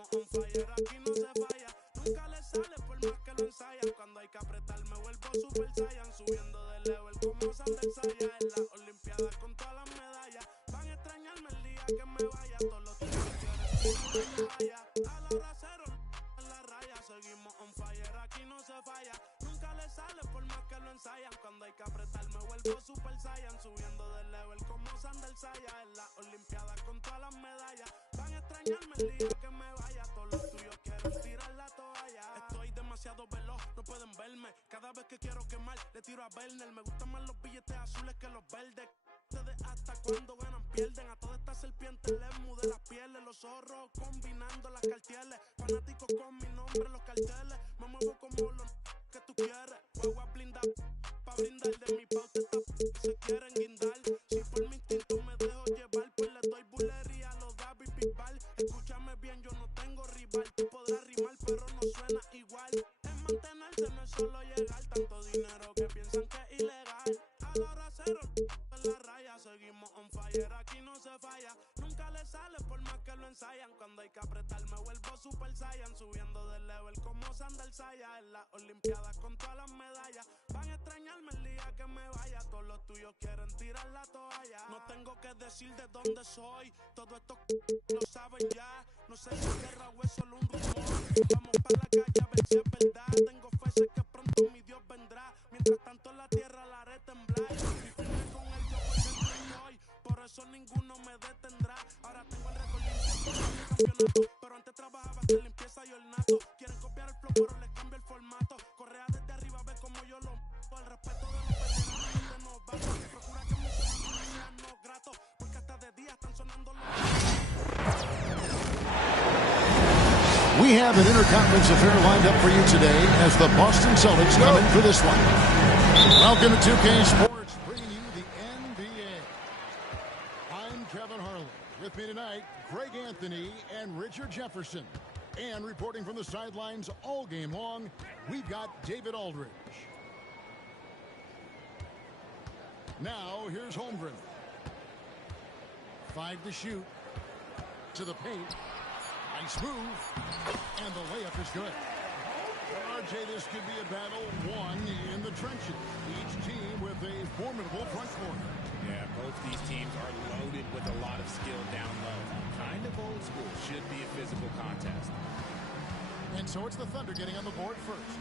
Seguimos on fire, aquí no se falla. Nunca le sale por más que lo ensayan. Cuando hay que apretar me vuelvo super saiyan. Subiendo de level como Sander Saya. En las olimpiadas con todas las medallas. Van a extrañarme el día que me vaya. Todos los tíos quieren tirarme la toalla. A la hora cero en la raya. Seguimos on fire, aquí no se falla. Nunca le sale por más que lo ensayan. Cuando hay que apretar me vuelvo super saiyan. Subiendo de level como Sander Saya. En las olimpiadas con todas las medallas. Van a extrañarme el día que me vaya. Todos los tuyos quieren tirar la toalla. Estoy demasiado veloz, no pueden verme. Cada vez que quiero quemar, le tiro a Werner. Me gustan más los billetes azules que los verdes. Ustedes hasta cuando ganan pierden. A todas estas serpientes les mudé las pieles. Los zorros combinando las cartieles. Fanáticos con mi nombre en los carteles. Me muevo como los que tú quieres. Juego a blindar, pa' brindar de mi pauta. Se quieren guindar. Si por mi instinto me dejo llevar, pues le doy bulería a los David Bisbal. Escúchame bien, yo no tengo rival. Tú podrás rimar, pero no suena igual. Es mantenerse, no es solo llegar. Tanto dinero que piensan que es ilegal. A la hora cero en la raya. Seguimos on fire, aquí no se falla. Nunca le sale por más que lo ensayan. Cuando hay que apretar me vuelvo super saiyan. Subiendo de level como Sander Saya. En las olimpiadas con todas las medallas. Van a extrañarme el día que me vaya. Todos los tuyos quieren tirar la toalla. No tengo que decir de dónde soy. Todo esto lo saben ya. No sé si es guerra o es solo un rumor. Vamos para la calle a ver si es verdad. Tengo fe, sé que pronto mi Dios vendrá. Mientras tanto la tierra la haré temblar. Y firme con él yo por dentro estoy. Por eso ninguno me detendrá. Ahora tengo el récord limpio de campeonato. Pero antes trabajaba hasta limpieza y ornato. Quieren copiar el flow pero les cambio el formato. Correa desde arriba, ve como yo lo al respeto de los veteranos y de novatos. Procura que mis sonidos sean no gratos. Porque hasta de día están sonando los... We have an interconference affair lined up for you today as the Boston Celtics come in for this one. Welcome to 2K Sports, bringing you the NBA. I'm Kevin Harlan. With me tonight, Greg Anthony and Richard Jefferson. And reporting from the sidelines all game long, we've got David Aldridge. Now, here's Holmgren. 5 to shoot. To the paint. Nice move. And the layup is good. Well, RJ, this could be a battle won in the trenches. Each team with a formidable front court. Yeah, both these teams are loaded with a lot of skill down low. Kind of old school. Should be a physical contest. And so it's the Thunder getting on the board first.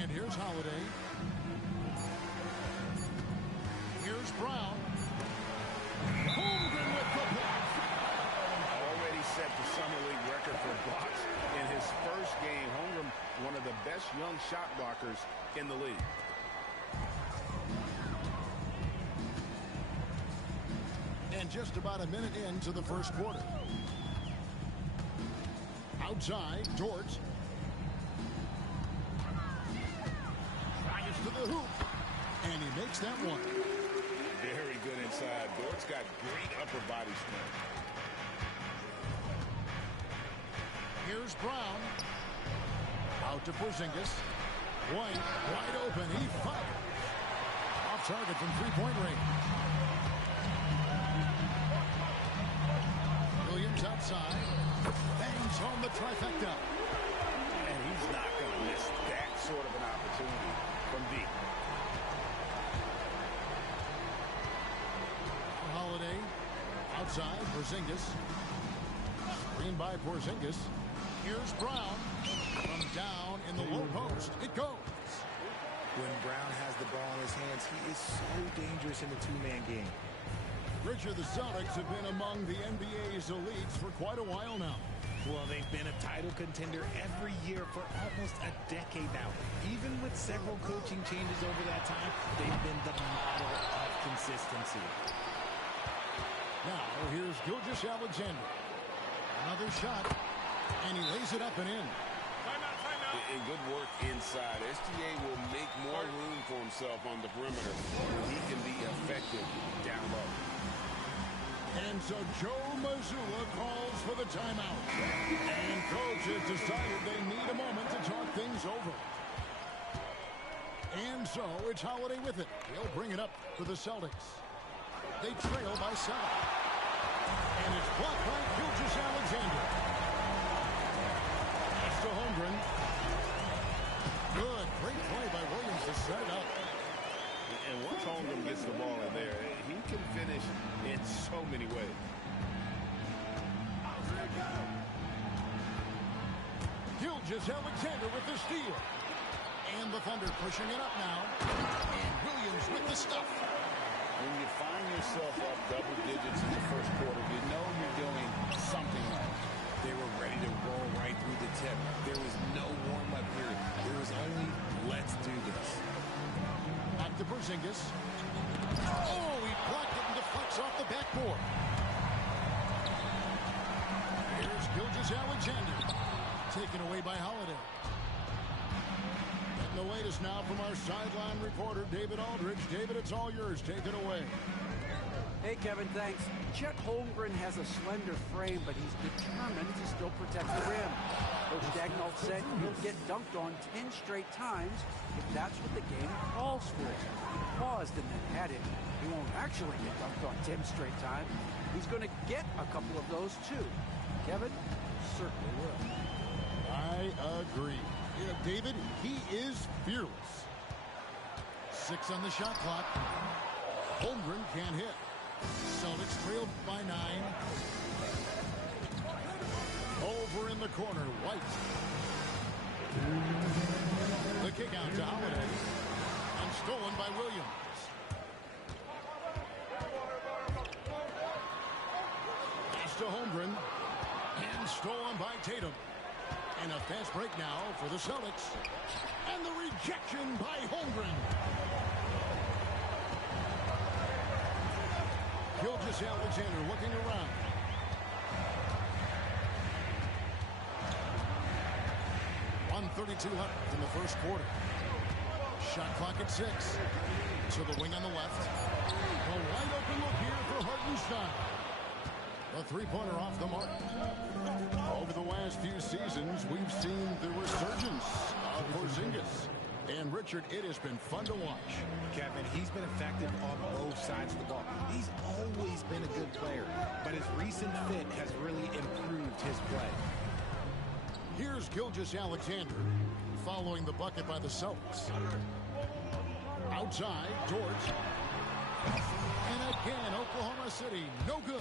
And here's Holiday. Here's Brown. Holmgren with the block. Already set the Summer League record for blocks in his first game. Holmgren, one of the best young shot blockers in the league. And just about a minute into the first quarter. Outside, Dort. Drives to the hoop. And he makes that one. Very good inside. Dort's got great upper body strength. Here's Brown. Out to Porzingis. White, wide open. He fires. Off target from three-point range. Williams outside. Bangs home the trifecta. And he's not going to miss that sort of an opportunity from deep. Holiday. Outside, Porzingis. Screen by Porzingis. Here's Brown. From down in the low post. It goes. When Brown has the ball in his hands, he is so dangerous in the two-man game. Richard, the Celtics have been among the NBA's elites for quite a while now. Well, they've been a title contender every year for almost a decade now. Even with several coaching changes over that time, they've been the model of consistency. Now, here's Gilgeous Alexander. Another shot, and he lays it up and in. And good work inside. SGA will make more room for himself on the perimeter when he can be effective down low. And so Joe Mazzulla calls for the timeout. And coach has decided they need a moment to talk things over. And so it's Holiday with it. He'll bring it up for the Celtics. They trail by 7. And it's blocked by Gilgeous Alexander. Pass to Holmgren. Good. Great play by Williams to set it up. And once Holmgren gets the ball in there, he can finish in so many ways. Gilgeous Alexander with the steal. And the Thunder pushing it up now. And Williams with the stuff. When you find yourself up double digits in the first quarter, you know you're doing something right. They were ready to roll right through the tip. There was no warm-up period. There was only, let's do this. Back to Porzingis. Oh, he blocked it and deflects off the backboard. Here's Gilgeous Alexander. Taken away by Holiday. Getting the latest now from our sideline reporter, David Aldridge. David, it's all yours. Take it away. Hey, Kevin, thanks. Chet Holmgren has a slender frame, but he's determined to still protect the rim. Coach Dagnall said he'll get dunked on 10 straight times if that's what the game calls for. He paused and then added, he won't actually get dunked on 10 straight times. He's going to get a couple of those, too. Kevin certainly will. I agree. You know, David, he is fearless. 6 on the shot clock. Holmgren can't hit. Celtics trailed by 9. Over in the corner, White. The kick out to Holiday. And stolen by Williams. Pass to Holmgren. And stolen by Tatum. And a fast break now for the Celtics. And the rejection by Holmgren. Gilgeous Alexander looking around. .132 left in the first quarter. Shot clock at 6. To the wing on the left. A wide open look here for Hartenstein. A three-pointer off the mark. Over the last few seasons, we've seen the resurgence of Porzingis. And, Richard, it has been fun to watch. Kevin, he's been effective on both sides of the ball. He's always been a good player, but his recent fit has really improved his play. Here's Gilgeous Alexander following the bucket by the Celtics. Outside, George. And again, Oklahoma City, no good.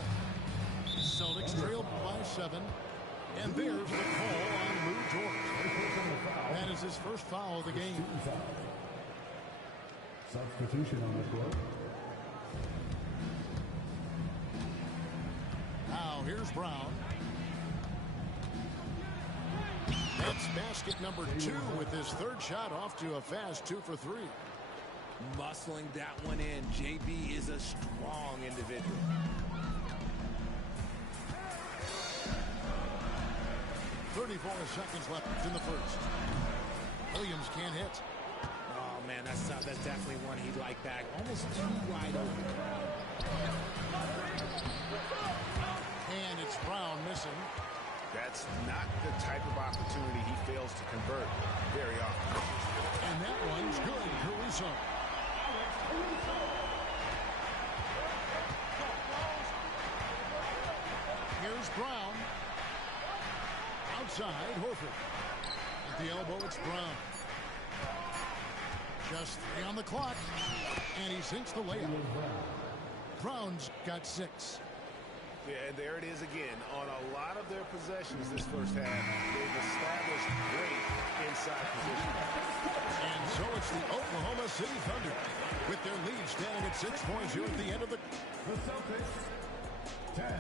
Celtics trailed by 7. And there's the call on Lou George. That is his first foul of the game. Substitution on the floor. Now here's Brown. That's basket number 2 with his third shot off to a fast 2 for 3. Muscling that one in. JB is a strong individual. 34 seconds left in the first. Williams can't hit. Oh, man, that's definitely one he'd like back. Almost too wide open. And it's Brown missing. That's not the type of opportunity he fails to convert very often. And that one's good, Caruso. Here's Brown. Outside, Horford. At the elbow, it's Brown. Just 3 on the clock. And he sinks the layup. Brown's got 6. Yeah, there it is again. On a lot of their possessions this first half, they've established great inside position. And so it's the Oklahoma City Thunder with their lead standing at 6 points here at the end of the Celtics, 10.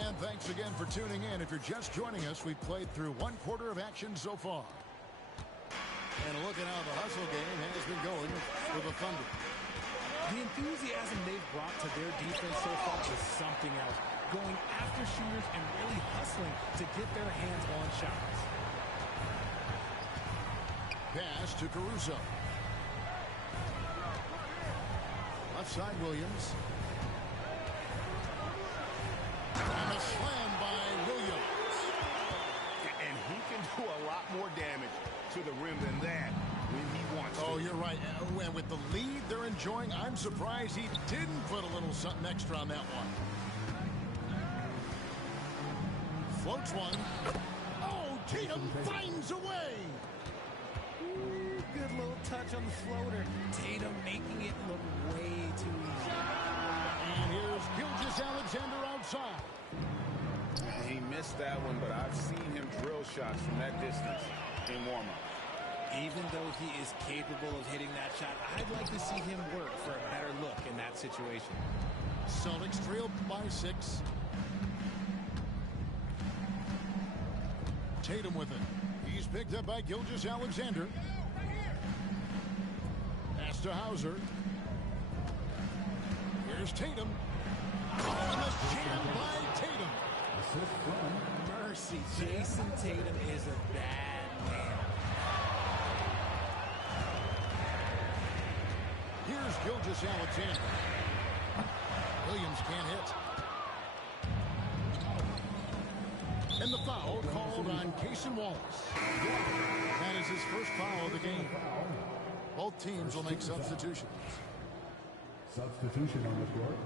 And thanks again for tuning in. If you're just joining us, we've played through 1 quarter of action so far. And look at how the hustle game has been going for the Thunder. The enthusiasm they've brought to their defense so far is something else. Going after shooters and really hustling to get their hands on shots. Pass to Caruso. Left side, Williams. And a slam by Williams. And he can do a lot more damage to the rim than that when he wants to. Oh, you're right. And with the lead they're enjoying. enjoying. I'm surprised he didn't put a little something extra on that one. Floats one. Oh, Tatum finds a way. Ooh, good little touch on the floater. Tatum making it look way too easy. And here's Gilgeous-Alexander outside. He missed that one, but I've seen him drill shots from that distance in warm-up. Even though he is capable of hitting that shot, I'd like to see him work for a better look in that situation. Celtics trail by 6. Tatum with it. He's picked up by Gilgeous-Alexander. Pass to Hauser. Here's Tatum. Oh, and the jam by Tatum. Mercy, Jason Tatum is a bad man. Here's Gilgeous-Alexander. Williams can't hit. And the foul called on Cason Wallace. That is his first foul of the game. Both teams will make substitutions. Substitution on the court.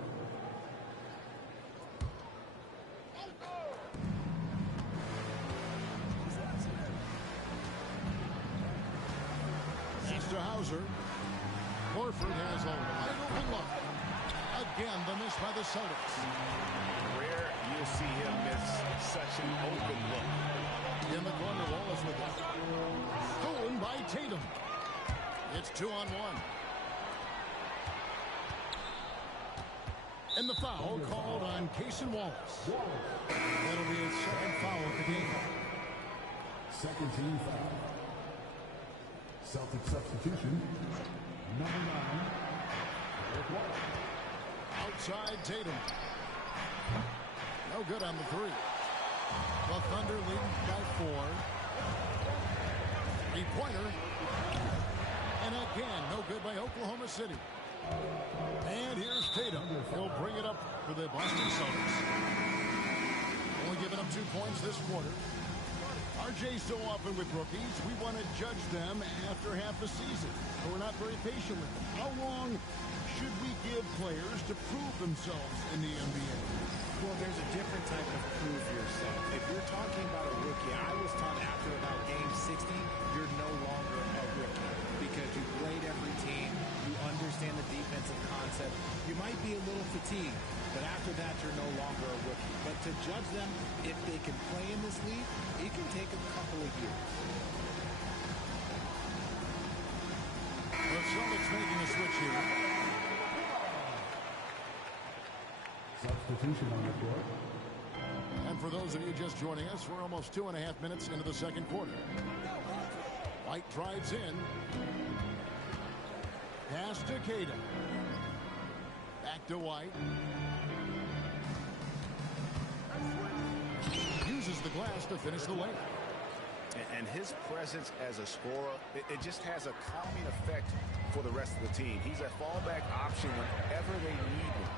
Mr. Hauser. Horford has a wide open look. Again, the miss by the Celtics. Rare you'll see him miss such an open look. In the corner, Wallace with it. Stolen by Tatum. It's 2-on-1. And the foul called on Cason Wallace. That'll be his second foul of the game. Second team foul. Celtic substitution. Number 9. Eric White. Outside Tatum. No good on the 3. The Thunder leading by 4. 3-pointer. And again, no good by Oklahoma City. And here's Tatum. He'll bring it up for the Boston Celtics. Only giving up 2 points this quarter. RJ, so often with rookies, we want to judge them after half a season. So we're not very patient with them. How long should we give players to prove themselves in the NBA? Well, there's a different type of prove yourself. If you're talking about a rookie, I was taught after about game 60, you're no longer a rookie because you played every team, you understand the defensive concept. You might be a little fatigued, but after that, you're no longer a rookie. But to judge them, if they can play in this league, it can take a couple of years. The Celtics making a switch here. Substitution on the court. And for those of you just joining us, we're almost 2.5 minutes into the second quarter. White drives in. Pass to Tatum. Back to White. Uses the glass to finish the layup. And his presence as a scorer, it just has a calming effect for the rest of the team. He's a fallback option whenever they need him.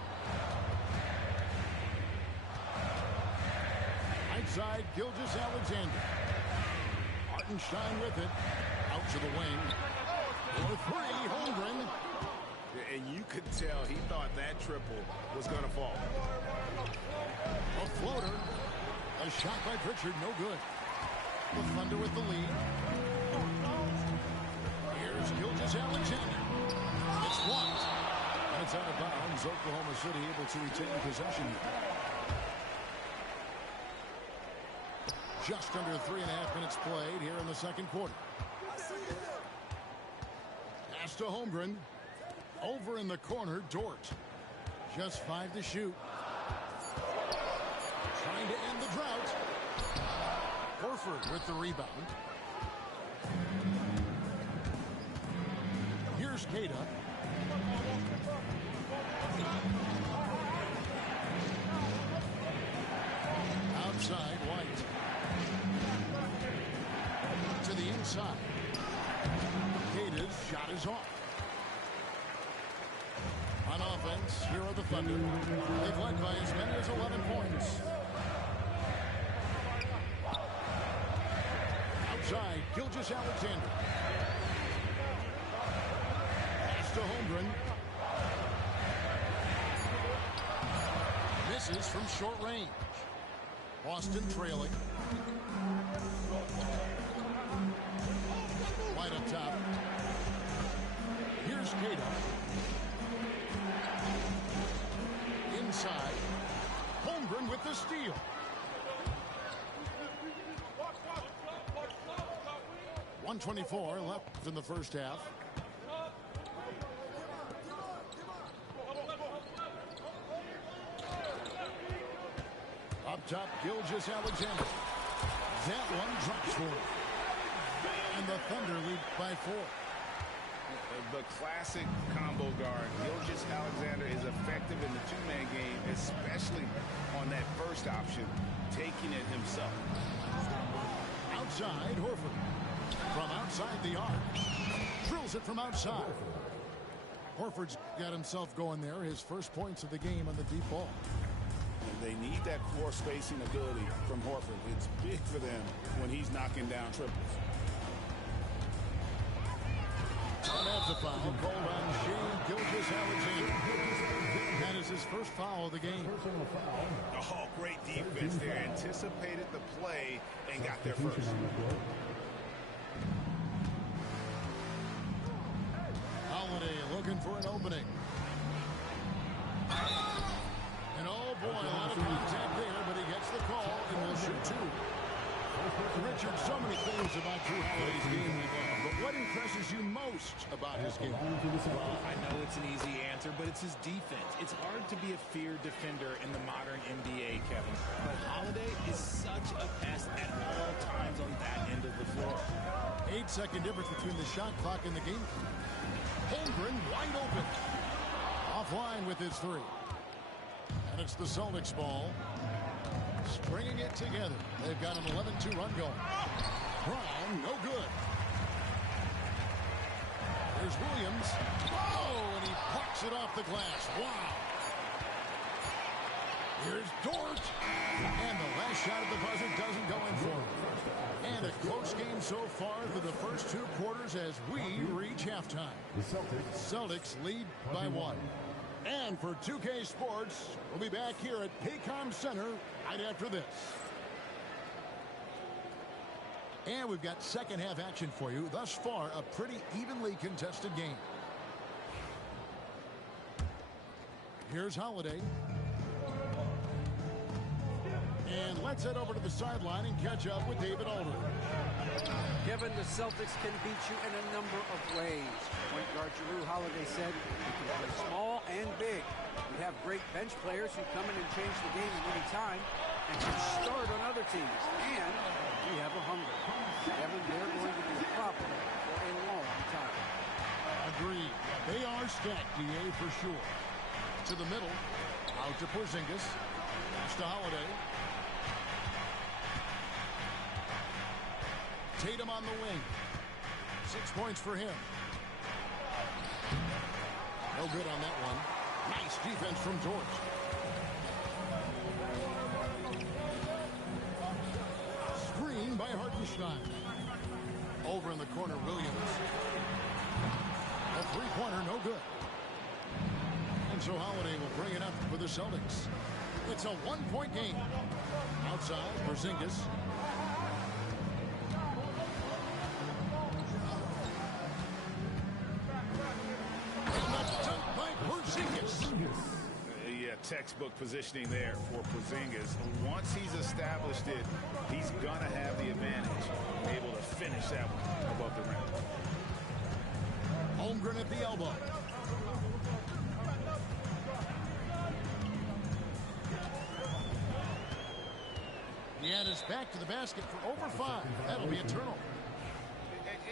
Outside, Gilgeous-Alexander. Hartenstein with it. Out to the wing. For 3, Holmgren. And you could tell he thought that triple was going to fall. A floater. A shot by Pritchard, no good. The Thunder with the lead. Here's Gilgeous-Alexander. It's blocked. And it's out of bounds. Oklahoma City able to retain possession here. Just under 3.5 minutes played here in the second quarter. Pass to Holmgren. Over in the corner, Dort. Just 5 to shoot. Trying to end the drought. Horford with the rebound. Here's Kata. Outside, White. To the inside. Kata's shot is off. On offense, here are the Thunder. They've led by as many as 11 points. Outside, Gilgeous-Alexander. Pass to Holmgren. Misses from short range. Boston trailing. White up top. Here's Tatum. Inside. Holmgren with the steal. .124 left in the first half. Up top, Gilgeous-Alexander. That one drops for him. And the Thunder lead by 4. The classic combo guard, Gilgeous-Alexander, is effective in the two-man game, especially on that first option, taking it himself. Outside, Horford. From outside the arc. Drills it from outside. Horford's got himself going there. His first points of the game on the deep ball. They need that floor spacing ability from Horford. It's big for them when he's knocking down triples. That's a foul called on Shea Gilgeous-Alexander. That is his first foul of the game. Oh, great defense there. Anticipated the play and got there first. Holiday looking for an opening. And oh boy, a lot of contact there, but he gets the call and will shoot 2. Richard, so many things about Drew Holiday's game we love, but what impresses you most about his game? Well, I know it's an easy answer, but it's his defense. It's hard to be a feared defender in the modern NBA, Kevin. But Holiday is such a pest at all times on that end of the floor. 8-second difference between the shot clock and the game. Holmgren wide open. Offline with his 3. And it's the Celtics ball. Stringing it together. They've got an 11-2 run going. Brown, no good. There's Williams. Oh, and he pucks it off the glass. Wow. Here's Dort. And the last shot at the buzzer doesn't go in for him. And a close game so far for the first 2 quarters as we reach halftime. The Celtics lead by 1. And for 2K Sports, we'll be back here at Paycom Center right after this. And we've got second half action for you. Thus far, a pretty evenly contested game. Here's Holiday. And let's head over to the sideline and catch up with David Aldridge. Kevin, the Celtics can beat you in a number of ways. Point guard Jrue Holiday said we can play small and big. We have great bench players who come in and change the game at any time and can start on other teams. And we have a hunger. Kevin, they're going to be a problem for a long time. Agreed. They are stacked, DA, for sure. To the middle. Out to Porzingis. Pass to Holiday. Tatum on the wing. 6 points for him. No good on that one. Nice defense from George. Screen by Hartenstein. Over in the corner, Williams. A three-pointer, no good. And so Holiday will bring it up for the Celtics. It's a 1-point game. Outside, Porzingis. Yeah, textbook positioning there for Porzingis. Once he's established it, he's going to have the advantage, able to finish that one above the rim. Holmgren at the elbow. And it's back to the basket for over 5. That'll be a turnover.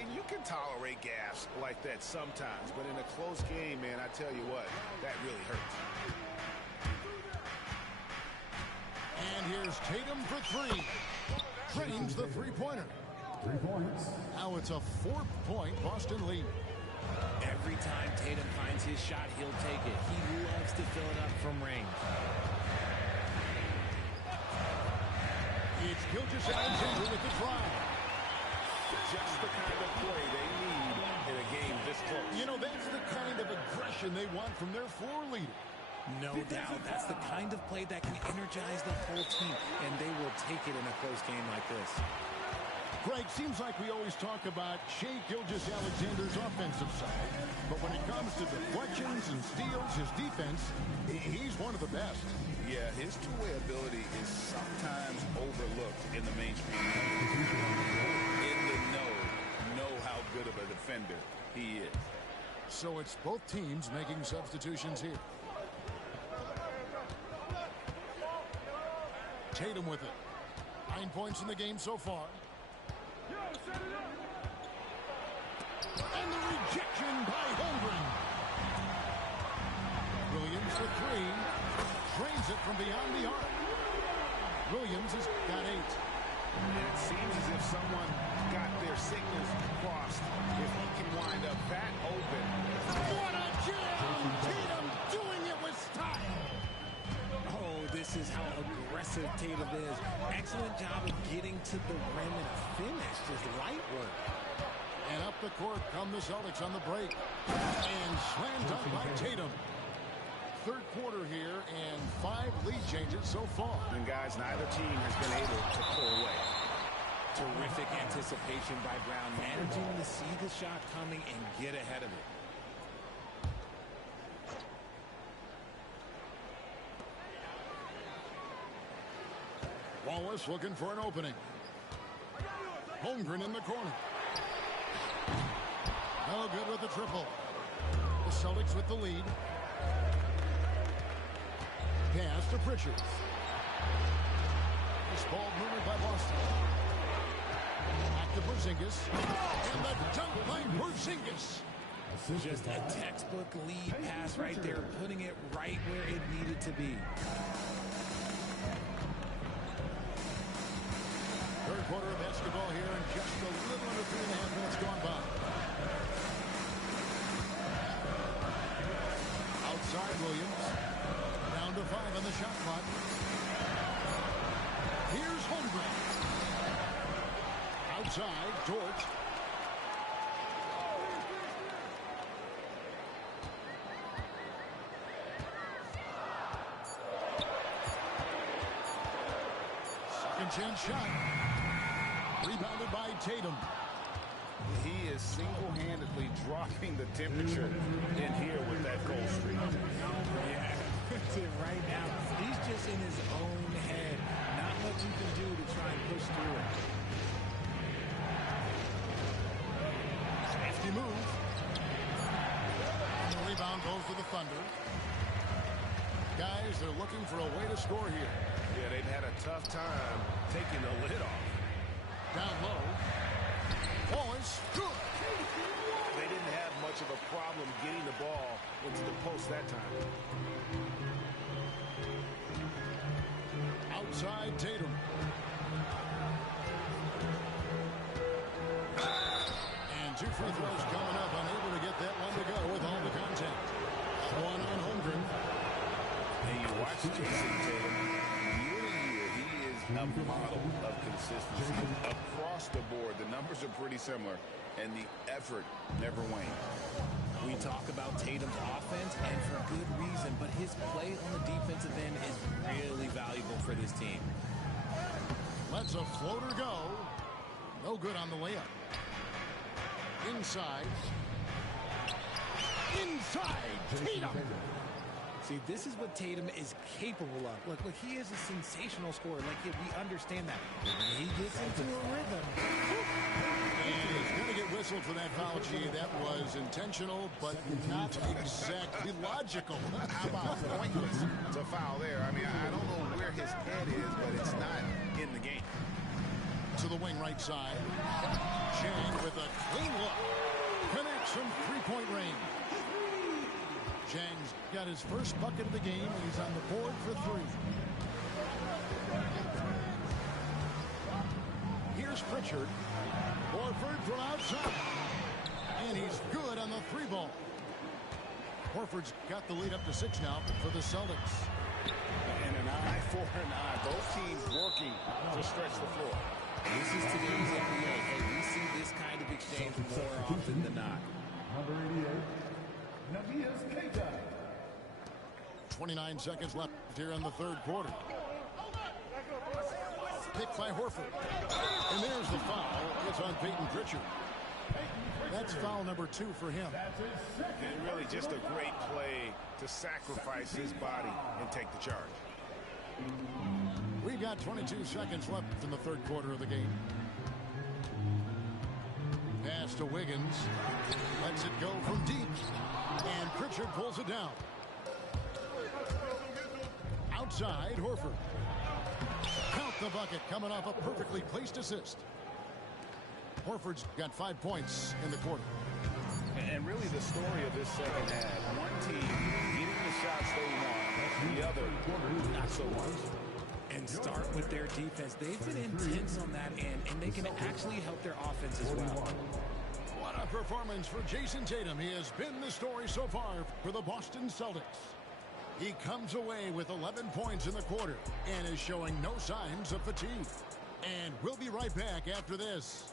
And you can tolerate gaffes like that sometimes, but in a close game, man, I tell you what, that really hurts. And here's Tatum for 3. Drains the three-pointer. 3 points. Now it's a 4-point Boston lead. Every time Tatum finds his shot, he'll take it. He loves to fill it up from range. It's Gilgeous-Alexander with the drive. Just the kind of play they need in a game this close. You know, that's the kind of aggression they want from their floor leader. No doubt. That's the kind of play that can energize the whole team, and they will take it in a close game like this. Greg, seems like we always talk about Shai Gilgeous-Alexander's offensive side, but when it comes to deflections and steals, his defense, he's one of the best. Yeah, his two-way ability is sometimes overlooked in the mainstream. In the know how good of a defender he is. So it's both teams making substitutions here. Tatum with it. 9 points in the game so far. And the rejection by Holmgren. Williams for three. Drains it from beyond the arc. Williams has got 8. And it seems as if someone got their signals crossed. If he can wind up that open. What a jam! Tatum doing it with style. Oh, this is how aggressive Tatum is. Excellent job of getting to the rim and finish. Just light work. And up the court come the Celtics on the break. And slam dunk by Tatum. Third quarter here and 5 lead changes so far. And guys, neither team has been able to pull away. Terrific anticipation by Brown, managing to see the shot coming and get ahead of it. Wallace looking for an opening. Holmgren in the corner. No good with the triple. The Celtics with the lead. Pass to Pritchard. This ball moved by Boston. Back to Porzingis. And the dunk by Porzingis. Just a textbook lead pass right there, putting it right where it needed to be. Third quarter of basketball here, and just a little under 3.5 minutes gone by. Outside Williams. Down to 5 on the shot clock. Here's Holmgren. Outside, Dort. Second chance shot. Rebounded by Tatum. He is single-handedly dropping the temperature in here with that cold streak. Yeah, that's it right now. He's just in his own head. Not much you can do to try and push through it. Safety move. And the rebound goes to the Thunder. Guys, they're looking for a way to score here. Yeah, they've had a tough time taking the lid off. Down low. Wallace, good. They didn't have much of a problem getting the ball into the post that time. Outside Tatum. And 2 free throws coming up. Unable to get that one to go with all the contact. One on Holmgren. And you watch Jason Tatum. Year to year, he is a model of consistency. Across the board, the numbers are pretty similar, and the effort never wanes. We talk about Tatum's offense, and for good reason, but his play on the defensive end is really valuable for this team. Lets a floater go. No good on the layup. Inside. Inside Tatum. See, this is what Tatum is capable of. Look, he is a sensational scorer. Like, we understand that. When he gets into a rhythm. And he's going to get whistled for that foul, G. That was intentional, but not exactly logical. How about pointless to foul there? I mean, I don't know where his head is, but it's not in the game. To the wing right side. Chang with a clean look. Connects from three-point range. Chang's got his first bucket of the game, and he's on the board for 3. Here's Pritchard. Horford from outside. And he's good on the 3-ball. Horford's got the lead up to 6 now for the Celtics. And an eye for an eye. Both teams working to stretch the floor. This is today's NBA. Hey, we see this kind of exchange more often than not. Number 88, Navias Keita. 29 seconds left here in the third quarter. Picked by Horford. And there's the foul. It's on Peyton Pritchard. That's foul number 2 for him. And really just a great play to sacrifice his body and take the charge. We've got 22 seconds left in the third quarter of the game. Pass to Wiggins. Lets it go from deep. And Pritchard pulls it down. Outside, Horford. Count the bucket, coming off a perfectly placed assist. Horford's got 5 points in the quarter. And really the story of this second half. One team getting the shots they want, the other not so much. And start with their defense. They've been intense on that end, and they can actually help their offense as well. What a performance for Jason Tatum. He has been the story so far for the Boston Celtics. He comes away with 11 points in the quarter and is showing no signs of fatigue. And we'll be right back after this.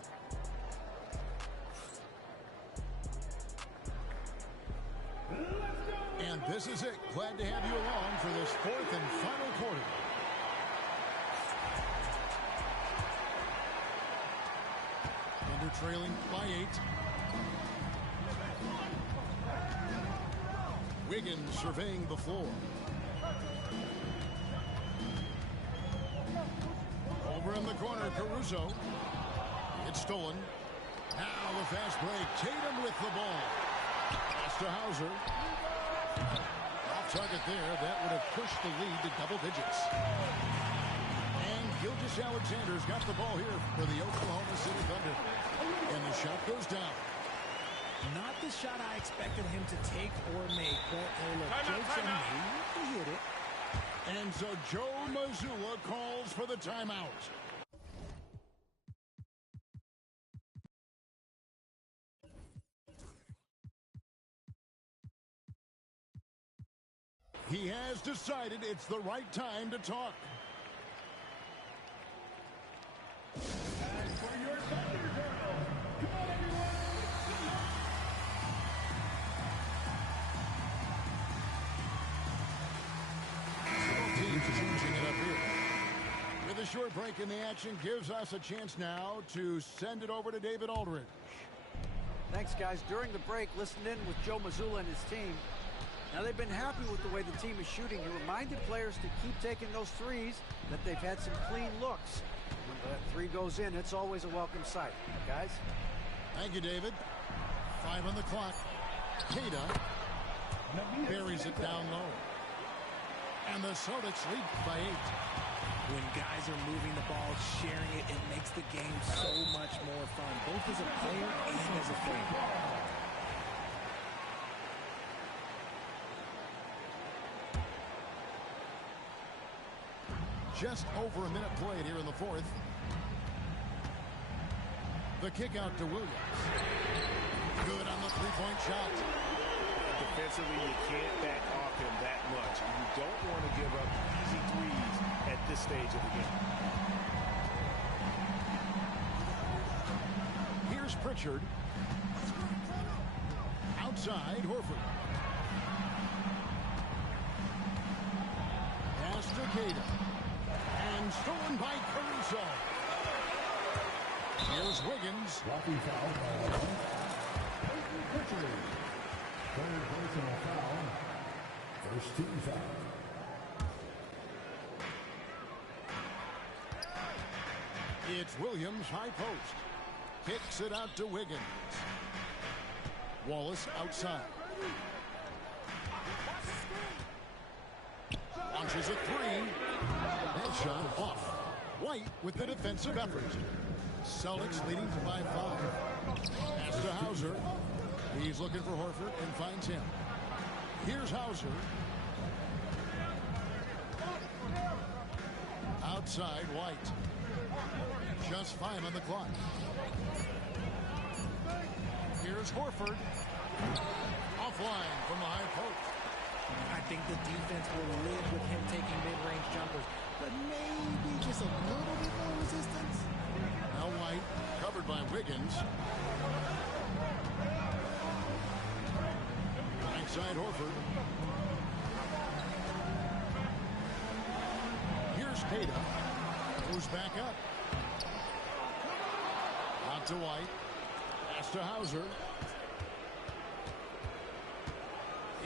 And this is it. Glad to have you along for this fourth and final quarter. Thunder trailing by 8. Wiggins surveying the floor. Over in the corner, Caruso. It's stolen. Now the fast break. Tatum with the ball. Pass to Hauser. Off target there. That would have pushed the lead to double digits. And Gilgeous-Alexander's got the ball here for the Oklahoma City Thunder. And the shot goes down. Not the shot I expected him to take or make, but look, Joe said he hit it. And so Joe Mazzulla calls for the timeout. He has decided it's the right time to talk. And for your Thunder Girls, come on everyone! Both teams changing it up here. With a short break in the action gives us a chance now to send it over to David Aldridge. Thanks, guys. During the break, listened in with Joe Mazzulla and his team. Now, they've been happy with the way the team is shooting. He reminded players to keep taking those threes, that they've had some clean looks. When that three goes in, it's always a welcome sight. Guys? Thank you, David. 5 on the clock. Queta buries it down low. And the Celtics lead by 8. When guys are moving the ball, sharing it, it makes the game so much more fun, both as a player and as a fan. Just over a minute played here in the fourth. The kick out to Williams. Good on the three-point shot. Defensively, you can't back off him that much. You don't want to give up easy threes at this stage of the game. Here's Pritchard. Outside, Horford. Pass to Queta. And stolen by Caruso. Here's Wiggins. Blocking foul by Pritchard. Third personal foul. First team foul. It's Williams, high post. Kicks it out to Wiggins. Wallace outside. Launches a three. That shot off. White with the defensive effort. Celtics leading by 5. Pass to Hauser. He's looking for Horford and finds him. Here's Hauser. Outside, White. Just 5 on the clock. Here's Horford. Offline from the high post. I think the defense will live with him taking mid-range jumpers, but maybe just a little bit more resistance. Now White, covered by Wiggins. Right side Horford. Tatum goes back up. Out to White. Pass to Hauser.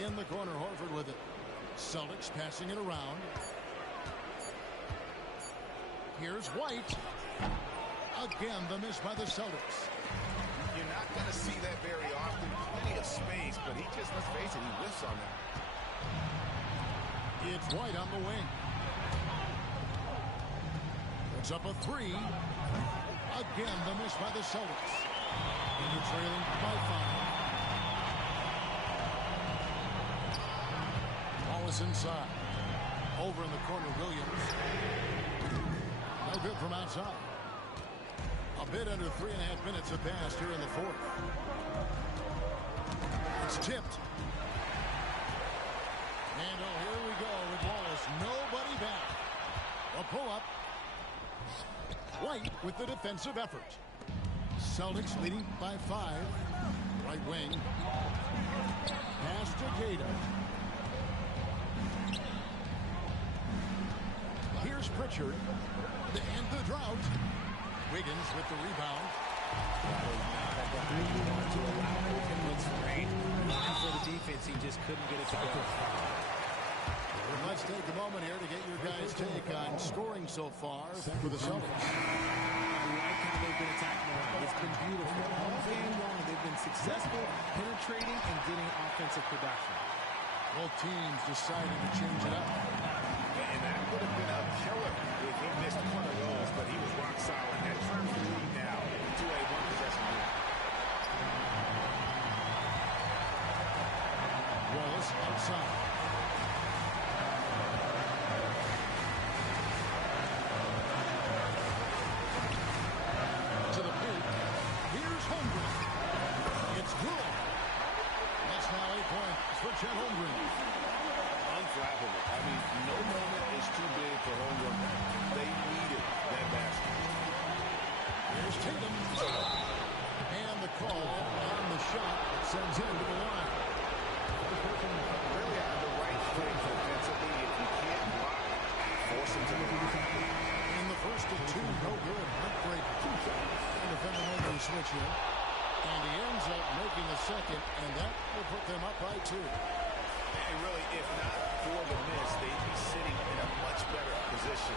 In the corner, Horford with it. Celtics passing it around. Here's White. Again, the miss by the Celtics. You're not going to see that very often. Plenty of space, but he just, let's face it, he whiffs on that. It's White on the wing. Puts up a three. Again, the miss by the Celtics. And you're trailing by 5. Ball is inside. Over in the corner, Williams. No good from outside. A bit under 3.5 minutes have passed here in the fourth. It's tipped. And oh, here we go with Wallace. Nobody back. A pull-up. White with the defensive effort. Celtics leading by 5. Right wing. Pass to Tatum. Here's Pritchard. To end the drought. Wiggins with the rebound. To allow open looks for Payne. And for the defense, he just couldn't get it to go. Let's take a moment here to get your guys' take on scoring so far for the Celtics. I like how they've been attacking the line. It's been beautiful. All game long, they've been successful penetrating and getting offensive production. Both teams decided to change it up. And that would have been a killer if he missed one of those, but he was rock solid. That turns the lead now to a one-possession lead. Wallace outside. To the paint. Here's Holmgren. It's good. That's now 8 points for Chet Holmgren. Unflappable. I mean, no moment is too big for Holmgren. They needed that basket. Here's Tatum. And the call on the shot that sends him to the line. Really the right thing defensively. If you can't block, force him to the line. In the first of 2, no good. Heartbreak. And defending over the switch here. And he ends up making the second, and that will put them up by 2. And really, if not for the miss, they'd be sitting in a much better position.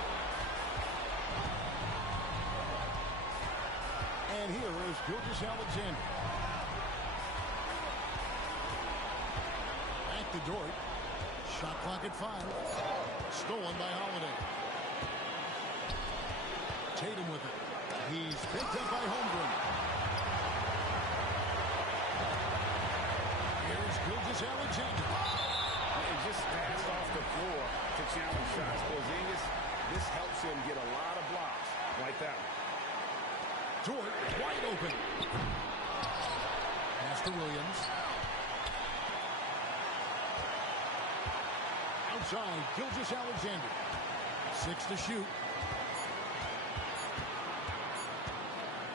And here is Gilgeous Alexander. Back to Dort. Shot clock at 5. Stolen by Holiday. Tatum with it. He's picked up by Holmgren. Here's Gilgeous Alexander. It just passed off the floor to challenge shots. Porzingis, this helps him get a lot of blocks like that one. Dort wide open. Pass to Williams. Outside, Gilgeous Alexander. 6 to shoot.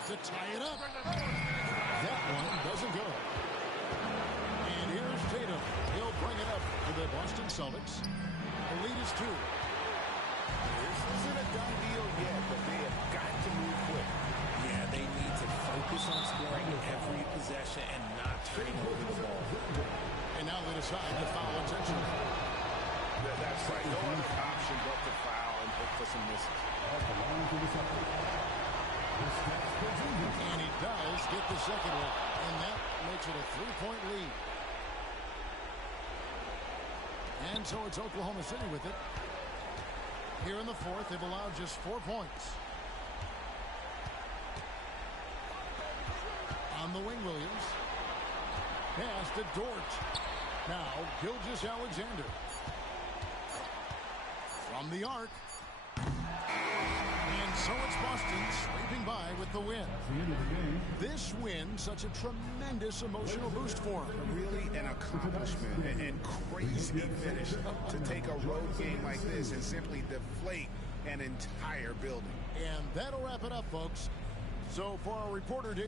To tie it up. That one doesn't go. And here's Tatum. He'll bring it up to the Boston Celtics. The lead is 2. This isn't a done deal yet, but they have got to move quick. Yeah, they need to focus on scoring every possession and not turning over the ball. And now they decide to foul intentionally. That's right. No other option but to foul and hope for some misses. And he does get the second one. And that makes it a 3-point lead. And so it's Oklahoma City with it. Here in the fourth, they've allowed just 4 points. On the wing, Williams. Pass to Dort. Now, Gilgeous Alexander. From the arc. And so it's Boston scraping by with the win. This win, such a tremendous emotional boost for them. Really an accomplishment and crazy finish to take a road game like this and simply deflate an entire building. And that'll wrap it up, folks. So for our reporter...